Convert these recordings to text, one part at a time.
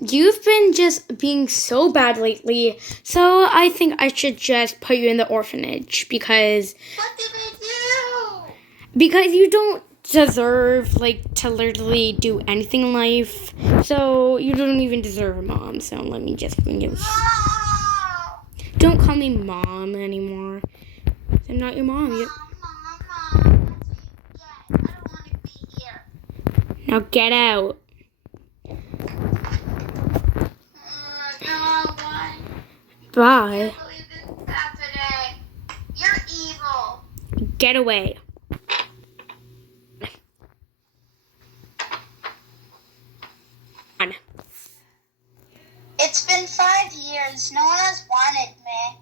you've been just being so bad lately, so I think I should just put you in the orphanage because... What did I do? Because you don't deserve, to literally do anything in life. So you don't even deserve a mom, so let me just bring you... No! Don't call me mom anymore. I'm not your mom. Mom. That's what you get. I don't want to be here. Now get out. No, why? Bye. I can't believe this is happening. You're evil. Get away. On. It's been 5 years. No one has wanted me.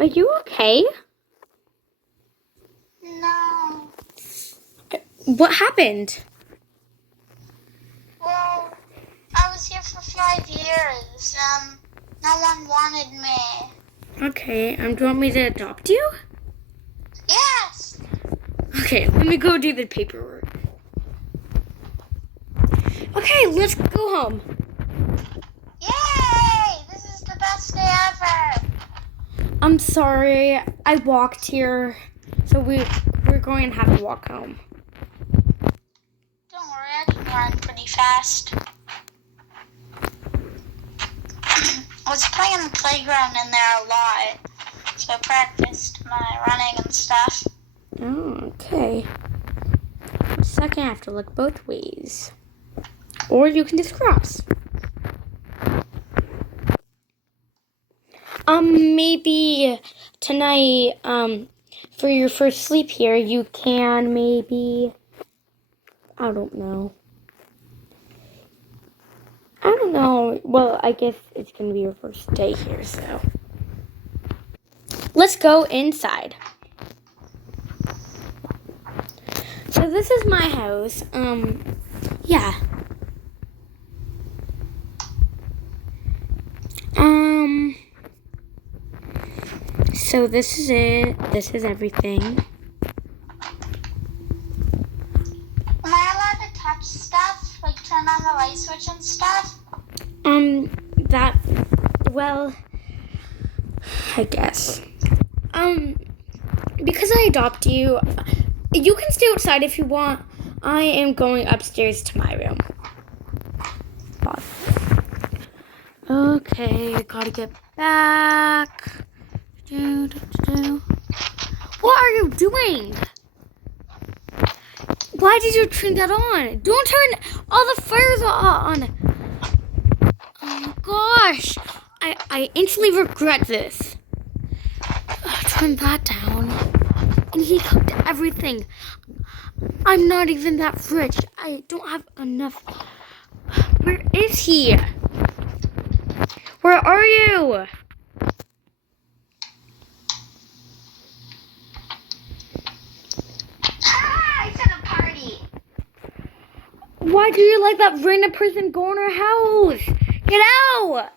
Are you okay? No. What happened? Well, I was here for 5 years. No one wanted me. Okay, do you want me to adopt you? Yes. Okay, let me go do the paperwork. Okay, let's go home. Yay! This is the best day ever. I'm sorry, I walked here, so we're going to have to walk home. Don't worry, I can run pretty fast. I was playing on the playground in there a lot, so I practiced my running and stuff. Oh, okay. Second, I have to look both ways. Or you can just cross. Maybe tonight, for your first sleep here, you can maybe, I don't know. Well, I guess it's going to be your first day here, so. Let's go inside. So this is my house. Yeah. So this is it. This is everything. Am I allowed to touch stuff? Like turn on the light switch and stuff? Well, I guess. Because I adopt you, you can stay outside if you want. I am going upstairs to my room. Pause. Okay, gotta get back. What are you doing? Why did you turn that on? Don't turn all the fires on. Oh my gosh. I instantly regret this. Turn that down. And he cooked everything. I'm not even that rich. I don't have enough. Where is he? Where are you? It's at a party. Why do you let that random person go in our house? Get out!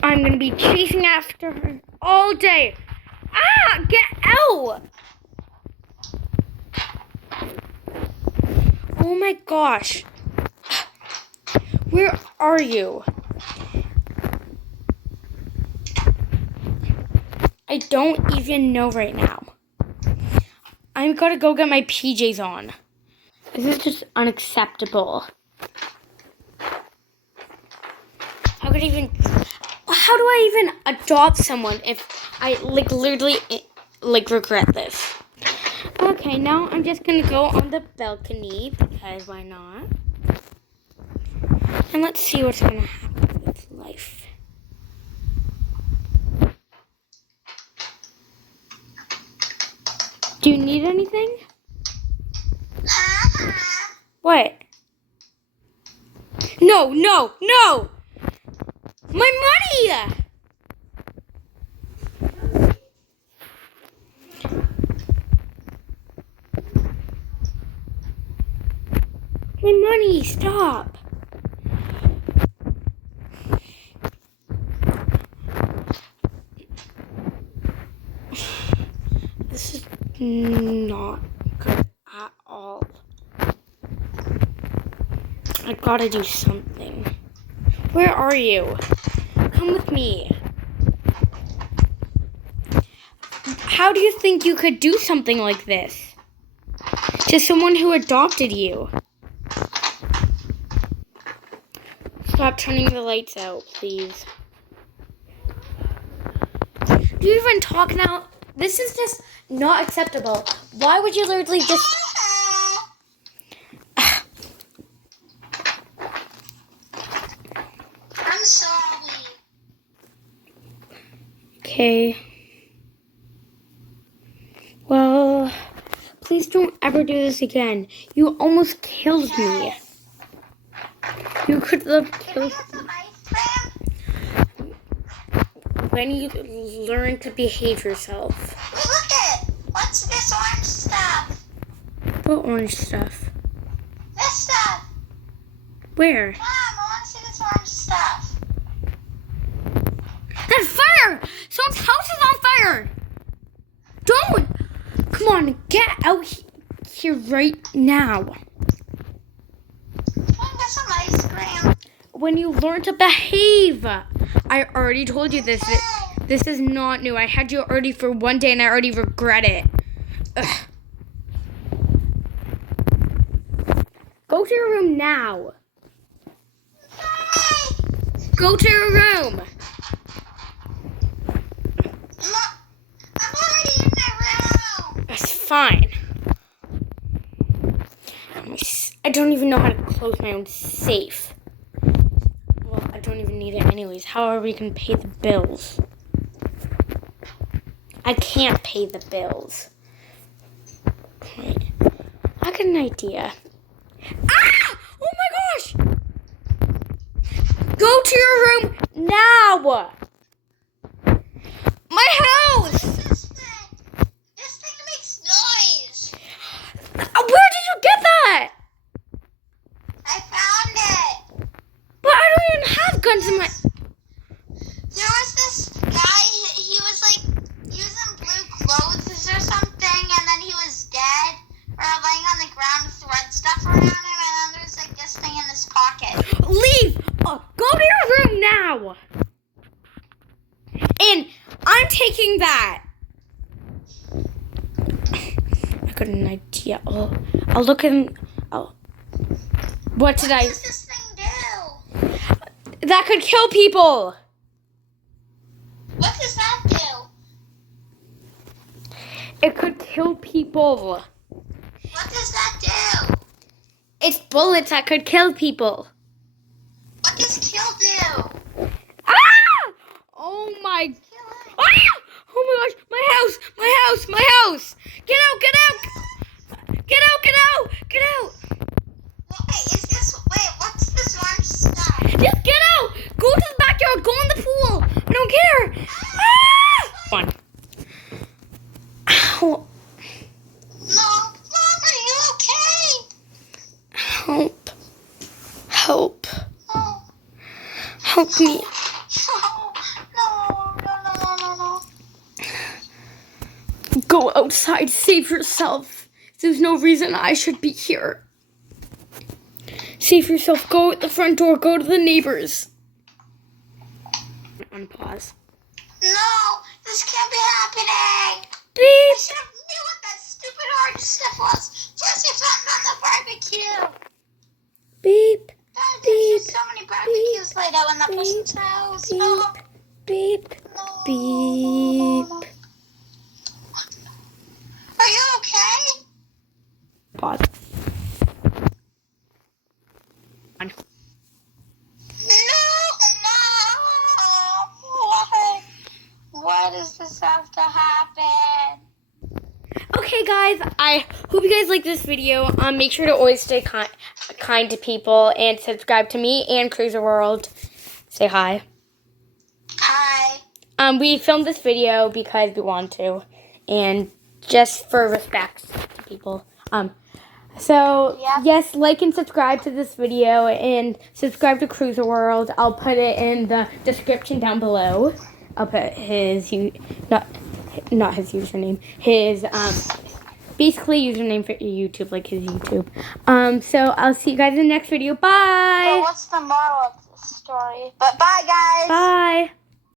I'm gonna be chasing after her all day. Ah! Get out! Oh my gosh. Where are you? I don't even know right now. I'm gonna go get my PJs on. This is just unacceptable. How do I even adopt someone if I literally regret this? Okay, now I'm just gonna go on the balcony because why not? And let's see what's gonna happen with life. Do you need anything? What? No! My money! My money, stop! This is not I gotta do something. Where are you? Come with me. How do you think you could do something like this? To someone who adopted you. Stop turning the lights out, please. Do you even talk now? This is just not acceptable. Why would you literally just... I'm sorry. Okay. Well, please don't ever do this again. You almost killed me. You could have killed me. When you learn to behave yourself. Look at it. What's this orange stuff? What orange stuff? This stuff. Where? Mom, I want to see this orange stuff. That's fire! Someone's house is on fire! Don't! Come on, get out here right now. Can I get some ice cream? When you learn to behave. I already told you this. Okay. This is not new. I had you already for one day and I already regret it. Ugh. Go to your room now. Hey. Go to your room. I'm already in my room. That's fine. I don't even know how to close my own safe. Well, I don't even need it anyways. How are we going to pay the bills? I can't pay the bills. Wait. I got an idea. Ah! Oh my gosh! Go to your room now! My house! What is this thing? This thing makes noise. Where did you get that? I found it. But I don't even have guns in my... There was this guy, he was like using blue clothes or something, and then he was dead, or laying on the ground with red stuff around him, and then there's like this thing in his pocket. Leave! Go to your room now! And I'm taking that! I got an idea. I'll look in... Oh. What did What does this thing do? That could kill people! What does that do? It could kill people. What does that do? It's bullets that could kill people. What does kill do? Ah! Oh my... Kill it. Ah! Oh my gosh! My house! My house! My house! Get out! Get out! Get out! Get out! Get out! What's this orange stuff? Just get out! Go to the backyard! Go in the pool! I don't care! Ah! One. Ow. No, Mom, are you okay? Help. Help. Oh. Help me. No. Go outside. Save yourself. There's no reason I should be here. Save yourself. Go at the front door. Go to the neighbors. Unpause. No, this can't be happening. Beep. I should have knew what that stupid orange stuff was. First you found it on the barbecue. Beep. God, Beep. there's just so many barbecues laid out in that person's house. Beep. No. Beep. No. Beep. Are you okay? Pause. On. No. Why does this have to happen? Okay, guys, I hope you guys like this video. Make sure to always stay kind to people and subscribe to me and Cruiser World. Say hi. Hi. We filmed this video because we want to, and just for respect to people. So, Yep. yes, like and subscribe to this video, and subscribe to Cruiser World. I'll put it in the description down below. I'll put his, not his username, his, basically username for YouTube, like his YouTube. So I'll see you guys in the next video. Bye. So what's the moral of this story? But bye, guys. Bye.